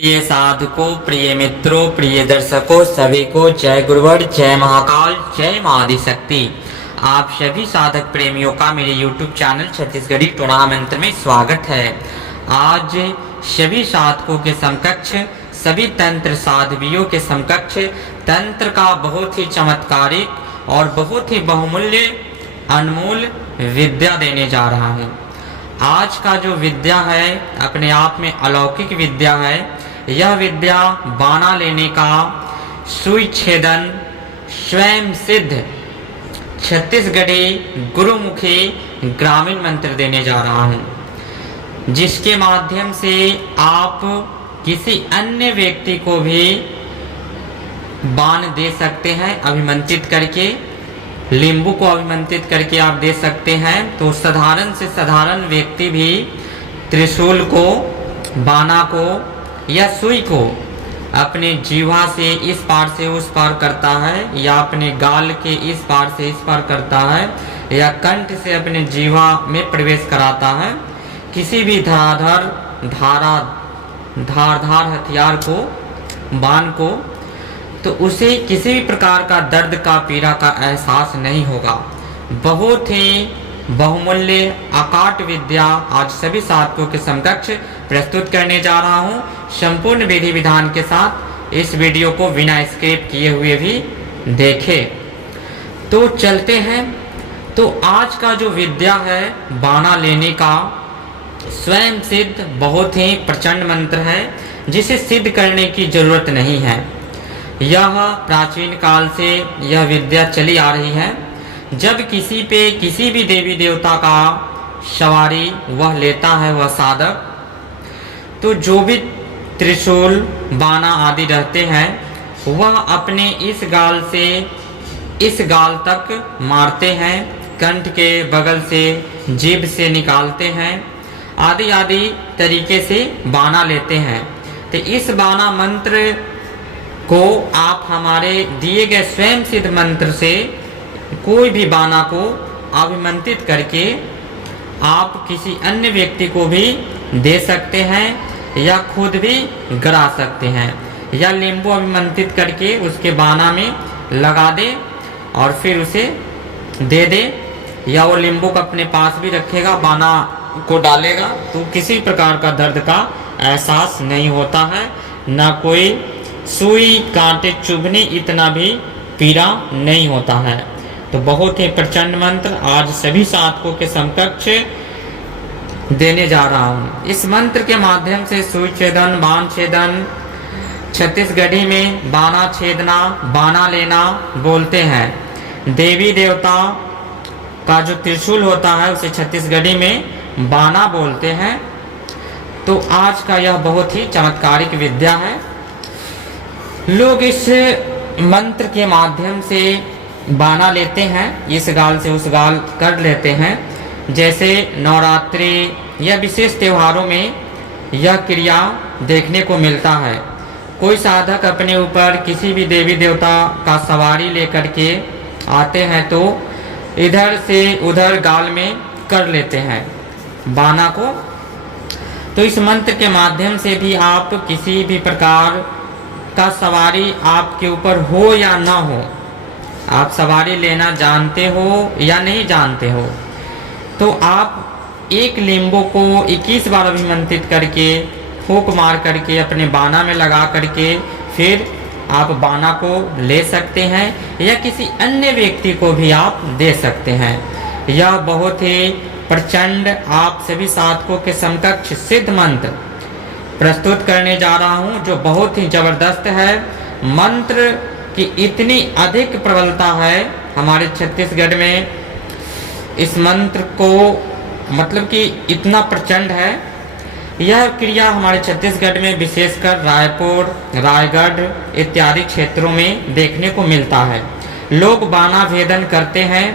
प्रिय साधकों, प्रिय मित्रों, प्रिय दर्शकों, सभी को जय गुरुवर, जय महाकाल, जय महाआदिशक्ति। आप सभी साधक प्रेमियों का मेरे YouTube चैनल छत्तीसगढ़ी टोना मंत्र में स्वागत है। आज सभी साधकों के समकक्ष, सभी तंत्र साधवियों के समकक्ष तंत्र का बहुत ही चमत्कारिक और बहुत ही बहुमूल्य अनमोल विद्या देने जा रहा हूँ। आज का जो विद्या है अपने आप में अलौकिक विद्या है। यह विद्या बाना लेने का सुई छेदन स्वयं सिद्ध छत्तीसगढ़ी गुरुमुखी ग्रामीण मंत्र देने जा रहा हूँ, जिसके माध्यम से आप किसी अन्य व्यक्ति को भी बाण दे सकते हैं। अभिमंत्रित करके लींबू को अभिमंत्रित करके आप दे सकते हैं। तो साधारण से साधारण व्यक्ति भी त्रिशूल को, बाना को या सुई को अपने जीवा से इस पार से उस पार करता है, या अपने गाल के इस पार से इस पार करता है, या कंठ से अपने जीवा में प्रवेश कराता है। किसी भी धारदार हथियार को, बाण को, तो उसे किसी भी प्रकार का दर्द का, पीड़ा का एहसास नहीं होगा। बहुत ही बहुमूल्य अकाट विद्या आज सभी साधकों के समकक्ष प्रस्तुत करने जा रहा हूँ, संपूर्ण विधि विधान के साथ। इस वीडियो को बिना स्किप किए हुए भी देखें। तो चलते हैं। तो आज का जो विद्या है बाना लेने का स्वयं सिद्ध बहुत ही प्रचंड मंत्र है, जिसे सिद्ध करने की जरूरत नहीं है। यह प्राचीन काल से यह विद्या चली आ रही है। जब किसी पे किसी भी देवी देवता का सवारी वह लेता है, वह साधक, तो जो भी त्रिशूल, बाना आदि रहते हैं, वह अपने इस गाल से इस गाल तक मारते हैं, कंठ के बगल से, जीभ से निकालते हैं, आदि आदि तरीके से बाना लेते हैं। तो इस बाना मंत्र को आप हमारे दिए गए स्वयं सिद्ध मंत्र से कोई भी बाना को अभिमंत्रित करके आप किसी अन्य व्यक्ति को भी दे सकते हैं, या खुद भी गिरा सकते हैं, या नींबू अभिमंत्रित करके उसके बाना में लगा दे और फिर उसे दे दे, या वो नींबू को अपने पास भी रखेगा, बाना को डालेगा, तो किसी प्रकार का दर्द का एहसास नहीं होता है, ना कोई सुई कांटे चुभने इतना भी पीड़ा नहीं होता है। तो बहुत ही प्रचंड मंत्र आज सभी साधकों के समकक्ष देने जा रहा हूँ। इस मंत्र के माध्यम से सुई छेदन, बाण छेदन, छत्तीसगढ़ी में बाना छेदना, बाना लेना बोलते हैं। देवी देवता का जो त्रिशूल होता है उसे छत्तीसगढ़ी में बाना बोलते हैं। तो आज का यह बहुत ही चमत्कारिक विद्या है। लोग इस मंत्र के माध्यम से बाना लेते हैं, इस गाल से उस गाल कर लेते हैं। जैसे नवरात्रि या विशेष त्योहारों में यह क्रिया देखने को मिलता है। कोई साधक अपने ऊपर किसी भी देवी देवता का सवारी लेकर के आते हैं, तो इधर से उधर गाल में कर लेते हैं बाना को। तो इस मंत्र के माध्यम से भी आप किसी भी प्रकार का सवारी आपके ऊपर हो या ना हो, आप सवारी लेना जानते हो या नहीं जानते हो, तो आप एक नींबू को 21 बार अभिमंत्रित करके, फूंक मार करके अपने बाना में लगा करके फिर आप बाना को ले सकते हैं, या किसी अन्य व्यक्ति को भी आप दे सकते हैं। यह बहुत ही प्रचंड आप सभी साधकों के समकक्ष सिद्ध मंत्र प्रस्तुत करने जा रहा हूँ, जो बहुत ही जबरदस्त है। मंत्र की इतनी अधिक प्रबलता है हमारे छत्तीसगढ़ में, इस मंत्र को मतलब कि इतना प्रचंड है। यह क्रिया हमारे छत्तीसगढ़ में विशेषकर रायपुर, रायगढ़ इत्यादि क्षेत्रों में देखने को मिलता है। लोग बाना भेदन करते हैं।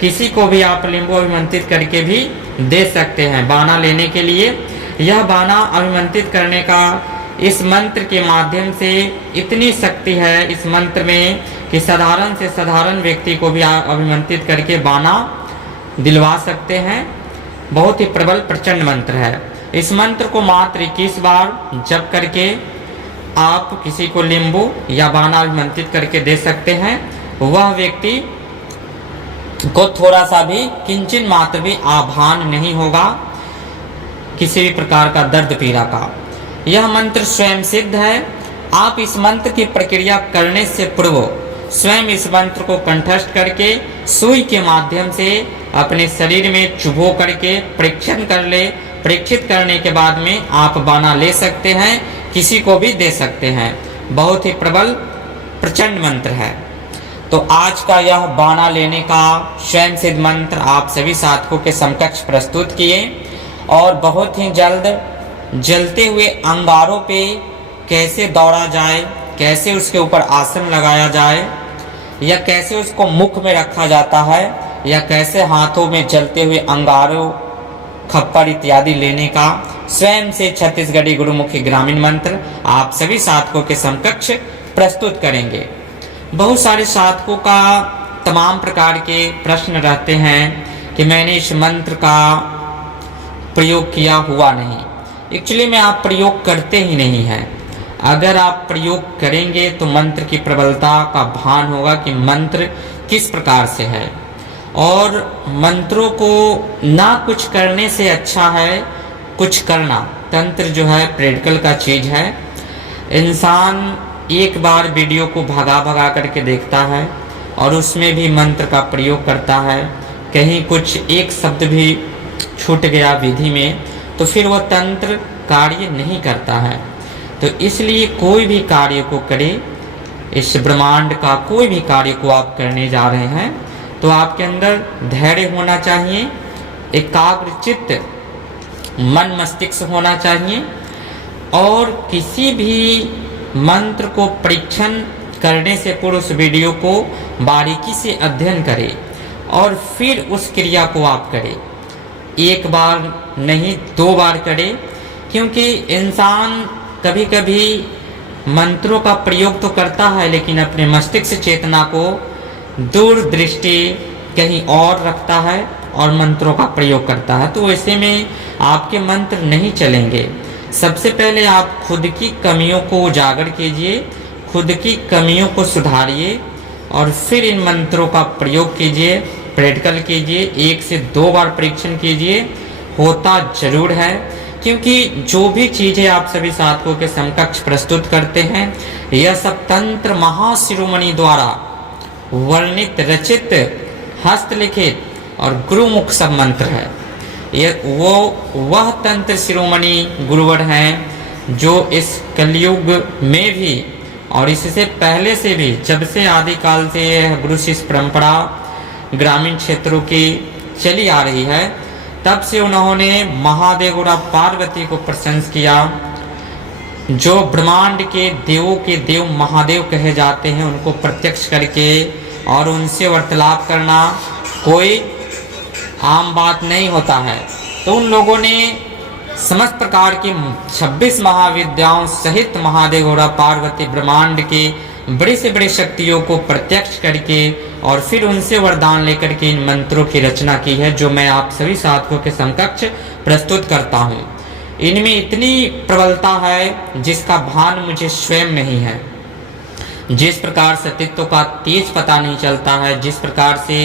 किसी को भी आप नींबू अभिमंत्रित करके भी दे सकते हैं बाना लेने के लिए। यह बाना अभिमंत्रित करने का इस मंत्र के माध्यम से इतनी शक्ति है इस मंत्र में, कि साधारण से साधारण व्यक्ति को भी अभिमंत्रित करके बाना दिलवा सकते हैं। बहुत ही प्रबल प्रचंड मंत्र है। इस मंत्र को मात्र 21 बार जप करके आप किसी को नींबू या बाना आमंत्रित करके दे सकते हैं, वह व्यक्ति को थोड़ा सा भी किंचन मात्र भी आभान नहीं होगा किसी भी प्रकार का दर्द पीड़ा का। यह मंत्र स्वयं सिद्ध है। आप इस मंत्र की प्रक्रिया करने से पूर्व स्वयं इस मंत्र को कंठस्थ करके सुई के माध्यम से अपने शरीर में चुभो करके परीक्षण कर ले। परीक्षित करने के बाद में आप बाना ले सकते हैं, किसी को भी दे सकते हैं। बहुत ही प्रबल प्रचंड मंत्र है। तो आज का यह बाना लेने का स्वयं सिद्ध मंत्र आप सभी साधकों के समकक्ष प्रस्तुत किए और बहुत ही जल्द जलते हुए अंगारों पे कैसे दौड़ा जाए, कैसे उसके ऊपर आसन लगाया जाए, या कैसे उसको मुख में रखा जाता है, या कैसे हाथों में जलते हुए अंगारों खप्पर इत्यादि लेने का स्वयं से छत्तीसगढ़ी गुरुमुखी ग्रामीण मंत्र आप सभी साधकों के समकक्ष प्रस्तुत करेंगे। बहुत सारे साधकों का तमाम प्रकार के प्रश्न रहते हैं कि मैंने इस मंत्र का प्रयोग किया हुआ नहीं। एक्चुअली में आप प्रयोग करते ही नहीं हैं। अगर आप प्रयोग करेंगे तो मंत्र की प्रबलता का भान होगा कि मंत्र किस प्रकार से है। और मंत्रों को ना कुछ करने से अच्छा है कुछ करना। तंत्र जो है प्रैक्टिकल का चीज़ है। इंसान एक बार वीडियो को भगा भगा करके देखता है और उसमें भी मंत्र का प्रयोग करता है, कहीं कुछ एक शब्द भी छूट गया विधि में तो फिर वह तंत्र कार्य नहीं करता है। तो इसलिए कोई भी कार्य को करे, इस ब्रह्मांड का कोई भी कार्य को आप करने जा रहे हैं तो आपके अंदर धैर्य होना चाहिए, एकाग्र चित्त मन मस्तिष्क होना चाहिए और किसी भी मंत्र को परीक्षण करने से पूर्व उस वीडियो को बारीकी से अध्ययन करें और फिर उस क्रिया को आप करें। एक बार नहीं 2 बार करें, क्योंकि इंसान कभी कभी मंत्रों का प्रयोग तो करता है लेकिन अपने मस्तिष्क चेतना को दूरदृष्टि कहीं और रखता है और मंत्रों का प्रयोग करता है। तो ऐसे में आपके मंत्र नहीं चलेंगे। सबसे पहले आप खुद की कमियों को उजागर कीजिए, खुद की कमियों को सुधारिए और फिर इन मंत्रों का प्रयोग कीजिए, प्रैक्टिकल कीजिए। 1 से 2 बार परीक्षण कीजिए, होता जरूर है। क्योंकि जो भी चीज़ें आप सभी साधकों के समकक्ष प्रस्तुत करते हैं यह सब तंत्र महाशिरोमणि द्वारा वर्णित रचित हस्तलिखित और गुरुमुख सब मंत्र है। वह तंत्र शिरोमणि गुरुवर हैं जो इस कलयुग में भी और इससे पहले से भी, जब से आदिकाल से यह गुरु शिष्य परंपरा ग्रामीण क्षेत्रों की चली आ रही है, तब से उन्होंने महादेव और पार्वती को प्रशंसा किया। जो ब्रह्मांड के देवों के देव महादेव कहे जाते हैं उनको प्रत्यक्ष करके और उनसे वार्तालाप करना कोई आम बात नहीं होता है। तो उन लोगों ने समस्त प्रकार की 26 महाविद्याओं सहित महादेव और पार्वती ब्रह्मांड के बड़े से बड़े शक्तियों को प्रत्यक्ष करके और फिर उनसे वरदान लेकर के इन मंत्रों की रचना की है, जो मैं आप सभी साधकों के समकक्ष प्रस्तुत करता हूँ। इनमें इतनी प्रबलता है जिसका भान मुझे स्वयं नहीं है। जिस प्रकार सतीत्व का तेज पता नहीं चलता है, जिस प्रकार से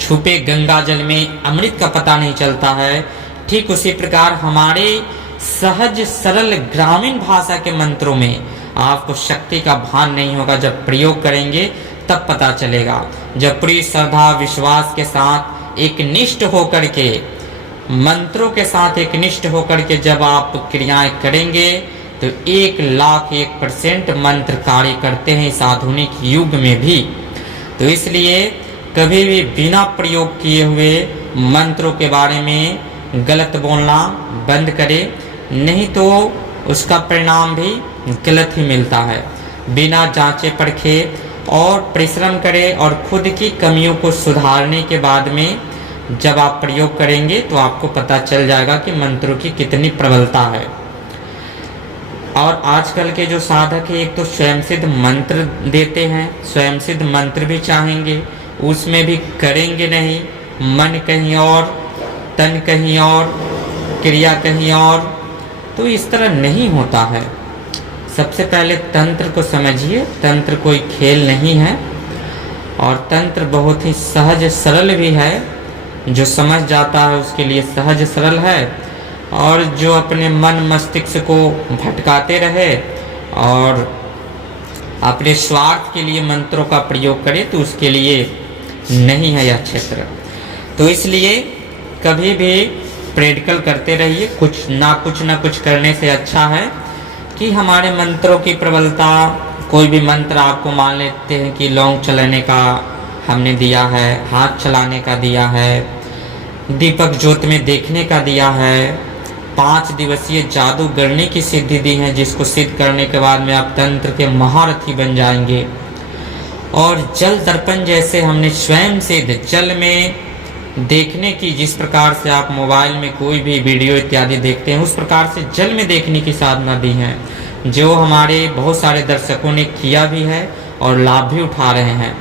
छुपे गंगा जल में अमृत का पता नहीं चलता है, ठीक उसी प्रकार हमारे सहज सरल ग्रामीण भाषा के मंत्रों में आपको शक्ति का भान नहीं होगा। जब प्रयोग करेंगे तब पता चलेगा। जब पूरी श्रद्धा विश्वास के साथ एक निष्ठ होकर के, मंत्रों के साथ एक निष्ठ होकर के जब आप क्रियाएं करेंगे तो 1,01,000% मंत्र कार्य करते हैं इस आधुनिक युग में भी। तो इसलिए कभी भी बिना प्रयोग किए हुए मंत्रों के बारे में गलत बोलना बंद करें, नहीं तो उसका परिणाम भी गलत ही मिलता है। बिना जांचे परखे और परिश्रम करें और खुद की कमियों को सुधारने के बाद में जब आप प्रयोग करेंगे तो आपको पता चल जाएगा कि मंत्रों की कितनी प्रबलता है। और आजकल के जो साधक है, एक तो स्वयं सिद्ध मंत्र देते हैं, स्वयं सिद्ध मंत्र भी चाहेंगे, उसमें भी करेंगे नहीं, मन कहीं और, तन कहीं और, क्रिया कहीं और। तो इस तरह नहीं होता है। सबसे पहले तंत्र को समझिए। तंत्र कोई खेल नहीं है और तंत्र बहुत ही सहज सरल भी है। जो समझ जाता है उसके लिए सहज सरल है, और जो अपने मन मस्तिष्क को भटकाते रहे और अपने स्वार्थ के लिए मंत्रों का प्रयोग करे तो उसके लिए नहीं है यह क्षेत्र। तो इसलिए कभी भी प्रैक्टिकल करते रहिए। कुछ ना कुछ करने से अच्छा है कि हमारे मंत्रों की प्रबलता, कोई भी मंत्र आपको मान लेते हैं कि लौंग चलाने का हमने दिया है, हाथ चलाने का दिया है, दीपक ज्योत में देखने का दिया है, 5 दिवसीय जादू करने की सिद्धि दी है, जिसको सिद्ध करने के बाद में आप तंत्र के महारथी बन जाएंगे। और जल दर्पण जैसे हमने स्वयं सिद्ध जल में देखने की, जिस प्रकार से आप मोबाइल में कोई भी वीडियो इत्यादि देखते हैं उस प्रकार से जल में देखने की साधना दी है, जो हमारे बहुत सारे दर्शकों ने किया भी है और लाभ भी उठा रहे हैं।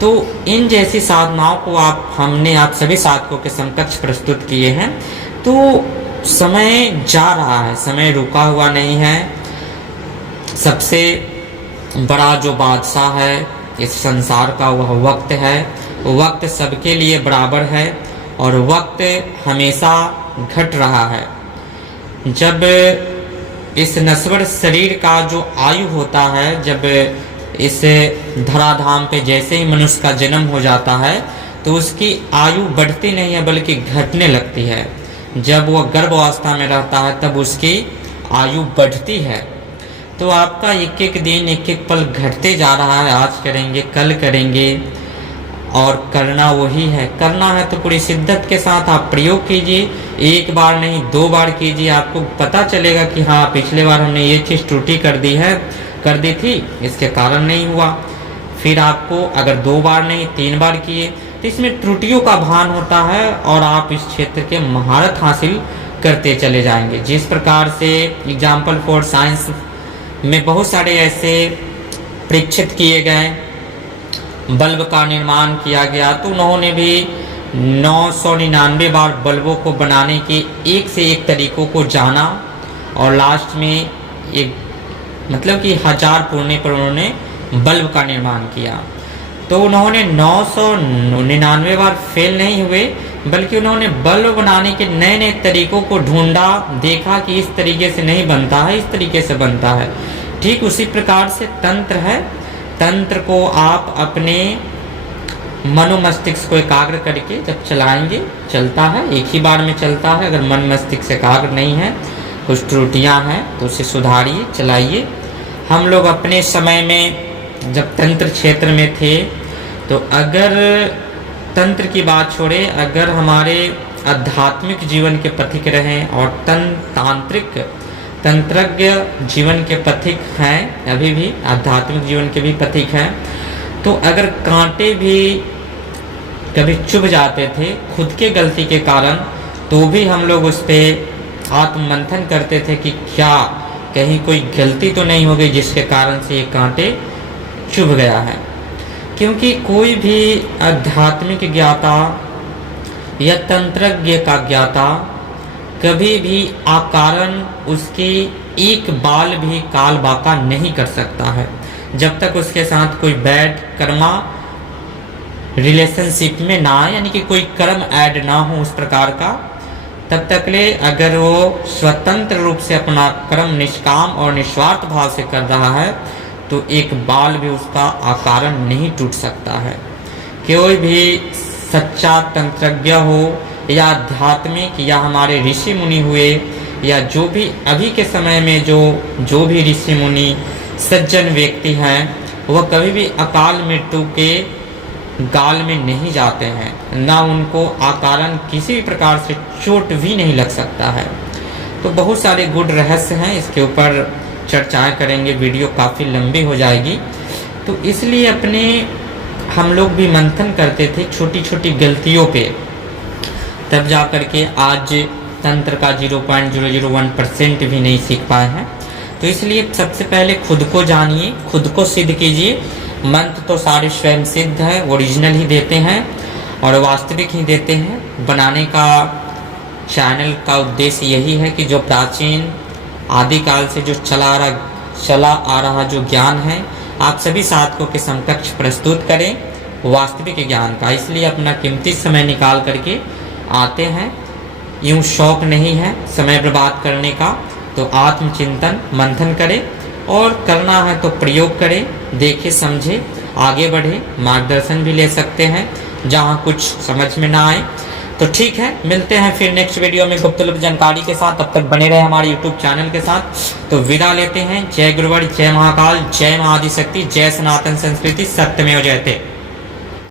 तो इन जैसी साधनाओं को हमने आप सभी साधकों के समकक्ष प्रस्तुत किए हैं। तो समय जा रहा है, समय रुका हुआ नहीं है। सबसे बड़ा जो बादशाह है इस संसार का वह वक्त है। वक्त सबके लिए बराबर है और वक्त हमेशा घट रहा है। जब इस नश्वर शरीर का जो आयु होता है, जब इस धराधाम पे जैसे ही मनुष्य का जन्म हो जाता है तो उसकी आयु बढ़ती नहीं है बल्कि घटने लगती है। जब वह गर्भावस्था में रहता है तब उसकी आयु बढ़ती है। तो आपका एक एक दिन एक एक पल घटते जा रहा है। आज करेंगे, कल करेंगे, और करना वही है। करना है तो पूरी शिद्दत के साथ आप प्रयोग कीजिए। एक बार नहीं 2 बार कीजिए। आपको पता चलेगा कि हाँ, पिछले बार हमने ये चीज़ त्रुटि कर दी थी, इसके कारण नहीं हुआ। फिर आपको अगर 2 बार नहीं 3 बार किए तो इसमें त्रुटियों का भान होता है और आप इस क्षेत्र के महारत हासिल करते चले जाएंगे। जिस प्रकार से एग्जाम्पल फॉर साइंस में बहुत सारे ऐसे परीक्षित किए गए, बल्ब का निर्माण किया गया, तो उन्होंने भी 999 बार बल्बों को बनाने के एक से एक तरीकों को जाना और लास्ट में एक मतलब कि 1000 पूर्णे पर उन्होंने बल्ब का निर्माण किया। तो उन्होंने 999 बार फेल नहीं हुए, बल्कि उन्होंने बल्ब बनाने के नए नए तरीकों को ढूंढा, देखा कि इस तरीके से नहीं बनता है, इस तरीके से बनता है। ठीक उसी प्रकार से तंत्र है। तंत्र को आप अपने मनोमस्तिष्क को एकाग्र करके जब चलाएंगे, चलता है, एक ही बार में चलता है। अगर मन मस्तिष्क एकाग्र नहीं है, कुछ त्रुटियां हैं तो उसे सुधारिए, चलाइए। हम लोग अपने समय में जब तंत्र क्षेत्र में थे तो अगर तंत्र की बात छोड़े, अगर हमारे आध्यात्मिक जीवन के पथिक रहें और तांत्रिक तंत्रज्ञ जीवन के पथिक हैं, अभी भी आध्यात्मिक जीवन के भी पथिक हैं, तो अगर कांटे भी कभी चुभ जाते थे खुद के गलती के कारण, तो भी हम लोग उस पर आत्ममंथन करते थे कि क्या कहीं कोई गलती तो नहीं हो गई जिसके कारण से ये कांटे चुभ गया है। क्योंकि कोई भी आध्यात्मिक ज्ञाता या तंत्रज्ञ का ज्ञाता कभी भी अकारण उसके एक बाल भी काल बाका नहीं कर सकता है, जब तक उसके साथ कोई बैड कर्मा रिलेशनशिप में ना आए, यानी कि कोई कर्म ऐड ना हो उस प्रकार का, तब तक ले अगर वो स्वतंत्र रूप से अपना कर्म निष्काम और निस्वार्थ भाव से कर रहा है तो एक बाल भी उसका अकारण नहीं टूट सकता है। कोई भी सच्चा तंत्रज्ञ हो या आध्यात्मिक या हमारे ऋषि मुनि हुए या जो भी अभी के समय में जो भी ऋषि मुनि सज्जन व्यक्ति हैं, वह कभी भी अकाल मृत्यु के गाल में नहीं जाते हैं, ना उनको अकारण किसी भी प्रकार से चोट भी नहीं लग सकता है। तो बहुत सारे गुड रहस्य हैं, इसके ऊपर चर्चाएं करेंगे, वीडियो काफ़ी लंबी हो जाएगी। तो इसलिए अपने हम लोग भी मंथन करते थे छोटी छोटी गलतियों पे, तब जा कर के आज तंत्र का 0.001% भी नहीं सीख पाए हैं। तो इसलिए सबसे पहले खुद को जानिए, खुद को सिद्ध कीजिए। मंत्र तो सारे स्वयं सिद्ध है, ओरिजिनल ही देते हैं और वास्तविक ही देते हैं। बनाने का चैनल का उद्देश्य यही है कि जो प्राचीन आदिकाल से जो चला आ रहा चला आ रहा जो ज्ञान है आप सभी साधकों के समकक्ष प्रस्तुत करें वास्तविक ज्ञान का। इसलिए अपना कीमती समय निकाल करके आते हैं, यूँ शौक नहीं है समय बर्बाद करने का। तो आत्मचिंतन मंथन करें और करना है तो प्रयोग करें, देखे समझे आगे बढ़े, मार्गदर्शन भी ले सकते हैं जहाँ कुछ समझ में ना आए। तो ठीक है, मिलते हैं फिर नेक्स्ट वीडियो में गुप्तलिपि जानकारी के साथ। तब तक बने रहे हमारे यूट्यूब चैनल के साथ। तो विदा लेते हैं। जय गुरुवर, जय महाकाल, जय महाआदिशक्ति, जय सनातन संस्कृति, सत्यमेव जयते।